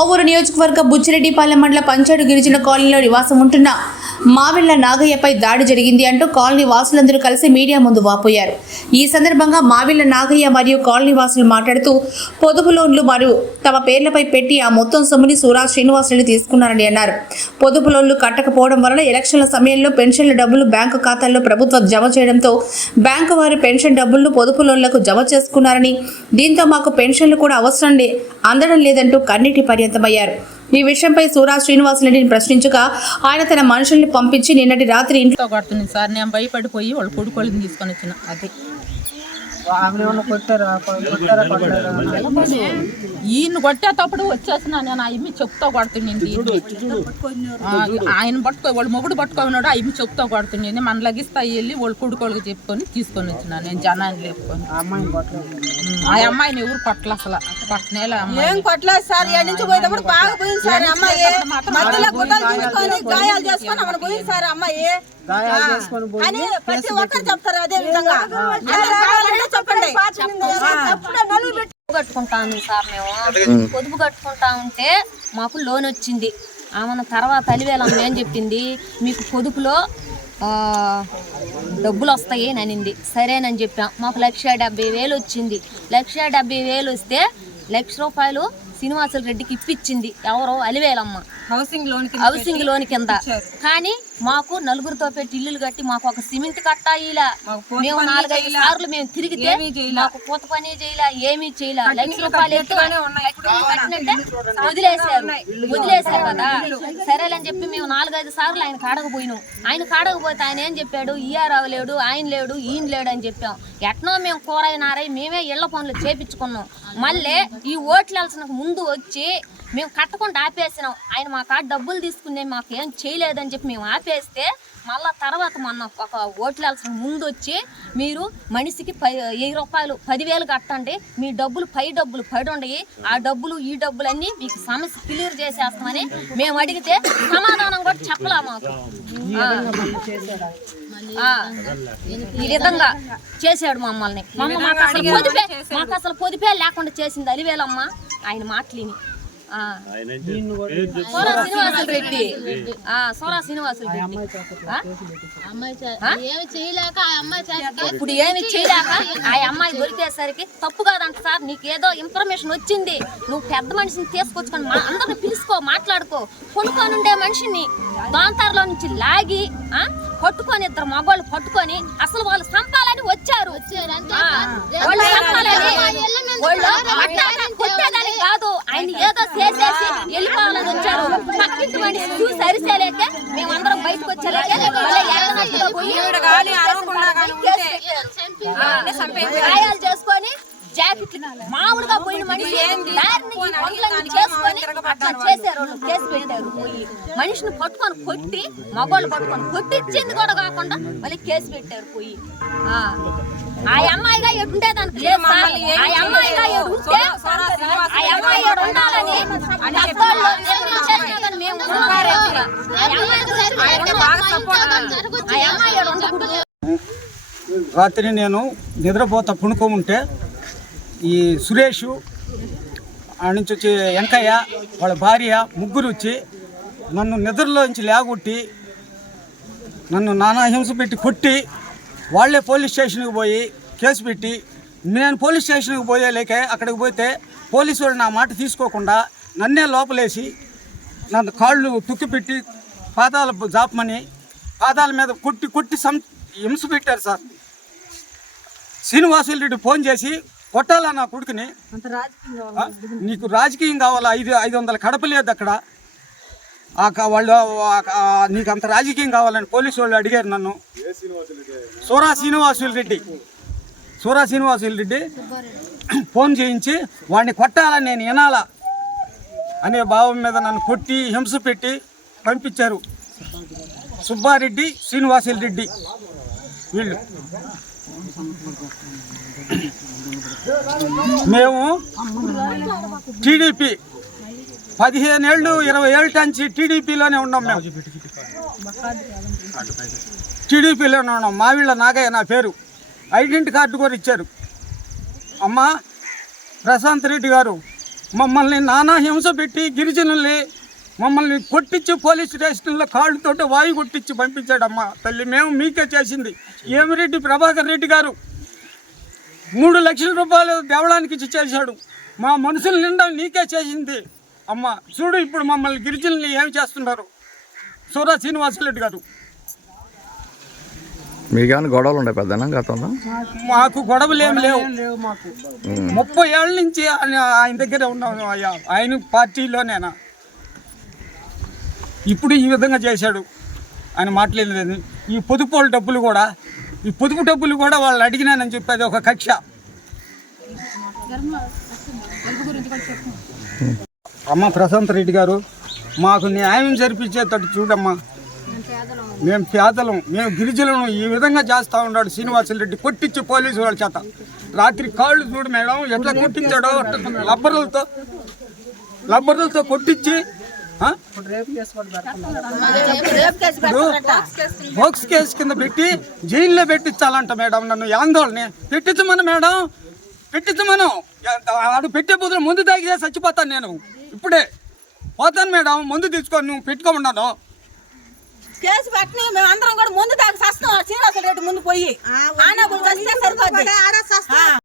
కోవూరు నియోజకవర్గ బుచ్చిరెడ్డిపాలెం మండల పంచాడు గిరిజన కాలనీలో నివాసం ఉంటున్న మావిళ్ళ నాగయ్యపై దాడి జరిగింది అంటూ కాలనీ వాసులందరూ కలిసి మీడియా ముందు వాపోయారు. ఈ సందర్భంగా మావిళ్ళ నాగయ్య మరియు కాలనీ వాసులు మాట్లాడుతూ పొదుపు లోన్లు మరియు తమ పేర్లపై పెట్టి ఆ మొత్తం సొమ్ముని సూరా శ్రీనివాసులు తీసుకున్నారని అన్నారు. పొదుపు లోన్లు కట్టకపోవడం వలన ఎలక్షన్ల సమయంలో పెన్షన్ల డబ్బులు బ్యాంకు ఖాతాల్లో ప్రభుత్వం జమ చేయడంతో బ్యాంకు వారు పెన్షన్ డబ్బులను పొదుపు లోన్లకు జమ చేసుకున్నారని దీంతో మాకు పెన్షన్లు కూడా అవసరం లే అందడం లేదంటూ కన్నీటి పర్యంతమయ్యారు. ఈ విషయంపై సూరా శ్రీనివాసరెడ్డిని ప్రశ్నించగా ఆయన తన మనుషుల్ని పంపించి నిన్నటి రాత్రి ఇంట్లో కొడుతుంది సార్. నేను భయపడిపోయి వాళ్ళ కొడుకోళ్ళని తీసుకొని వచ్చిన. అది. ఈయన కొట్టేటప్పుడు వచ్చేసిన నేను ఆ ఇమ్మి చెప్తా కొడుతుండింది ఆయన పట్టుకో వాళ్ళ మొగుడు పట్టుకున్నాడు ఆ ఇమ్మి చెప్తా కొడుతుండింది మన లగిస్తా వెళ్ళి వాళ్ళ కొడుకోళ్ళకి చెప్పుకొని తీసుకొని వచ్చిన. నేను జనాన్ని లేపుకొని. ఆ అమ్మాయిని కొట్టలేదు. ఆ అమ్మాయిని ఎవరు పట్ల అసలు. ఏం కొట్టలేదు సార్ ఎక్కడి నుంచి పోయేటప్పుడు బాగా పోయింది సార్ అమ్మాయి. మధ్యలో గుడ్డలు చించుకొని గాయాలు చేసుకొని అక్కడ పోయింది సార్ అమ్మాయి. గాయాలు చేసుకొని పోయి అని ప్రతి ఒక్కరు చెప్తారు అదే విధంగా. చెప్పండి. పొదుపు కట్టుకుంటాను సార్ మేము. పొదుపు కట్టుకుంటా ఉంటే మాకు లోన్ వచ్చింది. ఆమె తర్వాత అలివేలమ్మ ఏం చెప్పింది? మీకు పొదుపులో డబ్బులు వస్తాయి అని అనింది సరేనని చెప్పాం. మాకు లక్ష డెబ్బై వేలు వచ్చింది. లక్ష డెబ్బై వేలు వస్తే లక్ష రూపాయలు శ్రీనివాసులు రెడ్డికి ఇప్పించింది ఎవరో Alivelamma. Housing loan housing loan కింద. కానీ మాకు నలుగురితో పెట్టి ఇల్లులు కట్టి మాకు ఒక సిమెంట్ కట్టా ఇలా మేము నాలుగైదు సార్లు మేము తిరిగితే మాకు పూత పని చేయలే ఏమీ చేయలే. లక్ష రూపాయలు కట్టినట్టే వదిలేశారు. వదిలేశారు. కదా. సరేలని చెప్పి మేము నాలుగైదు సార్లు ఆయన కాడకపోయినాం. ఆయన కాడకపోతే ఆయన ఏం చెప్పాడు? ఈఆర్ లేడు ఆయన లేడు ఈయన లేడు అని చెప్పాం. ఎట్నో మేము కూరైనారై మేమే ఇళ్ళ పనులు చేపించుకున్నాం. మళ్ళీ ఈ ఓట్లు ముందు వచ్చి మేము కట్టకుండా ఆపేసినాం. ఆయన మా కాడ డబ్బులు తీసుకునే మాకు ఏం చేయలేదని చెప్పి మేము ఆపేస్తే మళ్ళా తర్వాత మొన్న ఒక ఓట్లు వెళ్ళసిన ముందు వచ్చి మీరు మనిషికి పది వెయ్యి రూపాయలు పదివేలు కట్టండి. మీ డబ్బులు పై డబ్బులు పడి ఉండయి ఆ డబ్బులు ఈ డబ్బులు అన్నీ మీకు సమస్య క్లియర్ చేసేస్తామని మేము అడిగితే సమాధానం కూడా చెప్పలా మాకు. ఈ విధంగా చేశాడు మమ్మల్ని. మమ్మ మాకు అసలు పొదిపే మాకు అసలు పొదిపే లేకుండా చేసింది అలివేలమ్మ. ఆయన మాటలిని. సోరా శ్రీనివాసులు రెడ్డి. శ్రీనివాసులు రెడ్డి. ఇప్పుడు ఏమి చేయలేక ఆ అమ్మాయి దొరికేసరికి తప్పు కాదంట సార్ నీకు ఏదో ఇన్ఫర్మేషన్ వచ్చింది. నువ్వు పెద్ద మనిషిని తీసుకొచ్చుకొని మా అందరిని పిలుచుకో మాట్లాడుకో. కొనుక్కొని ఉండే మనిషిని దాంతారులో నుంచి లాగి ఆ పట్టుకొని ఇద్దరు మగవాళ్ళు పట్టుకొని అసలు వాళ్ళు సంపాలని వచ్చారు. ఆ, వాళ్ళు సంపాలని వాళ్ళు అట్లా కొట్టేదానికి కాదు. ఆయన ఏదో చేసేసి వెళ్ళిపోవాలని వచ్చారు పక్కింటి చూసి అరిసేలేకే మేమందరం బయటకు వచ్చేలేకే పెట్టారు. ఆ, గాయాలు చేసుకొని జాకెట్ మామూలుగా పోయిన మనిషి దారిని ఈ పనులన్నీ చేసుకొని అట్లా చేశారు వాళ్ళు. కేసు పెట్టారు పోయి మనిషిని పట్టుకొని కొట్టి మగవాళ్ళు పట్టుకొని కొట్టించింది కూడా కాకుండా మళ్ళీ కేసు పెట్టారు పోయి. ఆ ఆ అమ్మాయిగా ఎటుంటే దానికి లేదు. ఆ అమ్మాయిగా ఎటుంటే ఆ అమ్మాయి ఉండాలని మేము రాత్రి నేను నిద్రపోతా పుణుకోముంటే ఈ సురేష్ ఆ నుంచి వచ్చి వెంకయ్య వాళ్ళ భార్య ముగ్గురు వచ్చి నన్ను నిద్రలోంచి లేగొట్టి నన్ను నానా హింస పెట్టి కొట్టి వాళ్ళే పోలీస్ స్టేషన్కి పోయి కేసు పెట్టి నేను పోలీస్ స్టేషన్కి పోయేలేకే అక్కడికి పోతే పోలీసు వాళ్ళు నా మాట తీసుకోకుండా నన్నే లోపలేసి నన్ను కాళ్ళు తుక్కి పెట్టి పాదాల జాపమని పాదాల మీద కొట్టి కొట్టి సం హింస పెట్టారు సార్. శ్రీనివాసులు రెడ్డి ఫోన్ చేసి కొట్టాలా నా కొడుకుని? నీకు రాజకీయం కావాలా? ఐదు ఐదు వందల కడప లేదు అక్కడ. వాళ్ళు నీకు అంత రాజకీయం కావాలని పోలీసు వాళ్ళు అడిగారు నన్ను. సూరా శ్రీనివాసులు రెడ్డి. సూరా శ్రీనివాసులు రెడ్డి ఫోన్ చేయించి వాడిని కొట్టాలని నేను వినాలా అనే భావం మీద నన్ను కొట్టి హింస పెట్టి పంపించారు. సుబ్బారెడ్డి శ్రీనివాసులు రెడ్డి వీళ్ళు. మేము టీడీపీ పదిహేను ఏళ్ళు ఇరవై ఏళ్ళ నుంచి టీడీపీలోనే ఉన్నాం మేము. టీడీపీలోనే ఉన్నాం. మావిళ్ళ నాగయ్య నా పేరు. ఐడెంటి కార్డు కూడా ఇచ్చారు. అమ్మా ప్రశాంత్ రెడ్డి గారు మమ్మల్ని నానా హింస పెట్టి గిరిజనుల్ని మమ్మల్ని కొట్టించి పోలీస్ స్టేషన్లో కాళ్ళతోటి వాయు కొట్టించి పంపించాడమ్మా తల్లి. మేము మీకే చేసింది. ఏమిరెడ్డి ప్రభాకర్ రెడ్డి గారు మూడు లక్షల రూపాయలు దేవడానికి ఇచ్చి చేశాడు. మా మనుషుల నిండా నీకే చేసింది. అమ్మ చూడు ఇప్పుడు మమ్మల్ని గిరిజనుల్ని ఏమి చేస్తున్నారు? సూరా శ్రీనివాసరెడ్డి గారు. మీకేమైనా గొడవలు పెద్దనా గతంలో? మాకు గొడవలు ఏమి లేవు. ముప్పై ఏళ్ళ నుంచి ఆయన ఆయన దగ్గరే ఉన్నాను అయ్యా. ఆయన పార్టీలోనేనా? ఇప్పుడు ఈ విధంగా చేశాడు. ఆయన మాట్లాడలేదు ఈ పొదుపు డబ్బులు కూడా ఈ పొదుపు డబ్బులు కూడా వాళ్ళు అడిగినానని చెప్పేది ఒక కక్ష. అమ్మ ప్రశాంత్ రెడ్డి గారు మాకు న్యాయం జరిపించేటట్టు చూడమ్మా. మేము పేదలం మేము గిరిజలను ఈ విధంగా చేస్తూ ఉన్నాడు శ్రీనివాసరెడ్డి కొట్టించి పోలీసు వాళ్ళ చేత. రాత్రి కాళ్ళు చూడు మేడం ఎట్లా కొట్టించాడో లబ్బరులతో లబ్బరులతో కొట్టించి బాక్స్ కేసు కింద పెట్టి జైల్లో పెట్టించాలంట మేడం నన్ను ఆందోళన పెట్టించమను మేడం పెట్టించమను. ఆడు పెట్టే బదులు ముందు తాగితే చచ్చిపోతాను నేను. ఇప్పుడే పోతాను మేడం ముందు తీసుకొని నువ్వు పెట్టుకోమన్నాను. కేసు పెట్టని మేము అందరం కూడా ముందు దాకా సస్తాం శ్రీనివాస రెడ్డి ముందు పోయి. ఆనా సరిపోద్ది.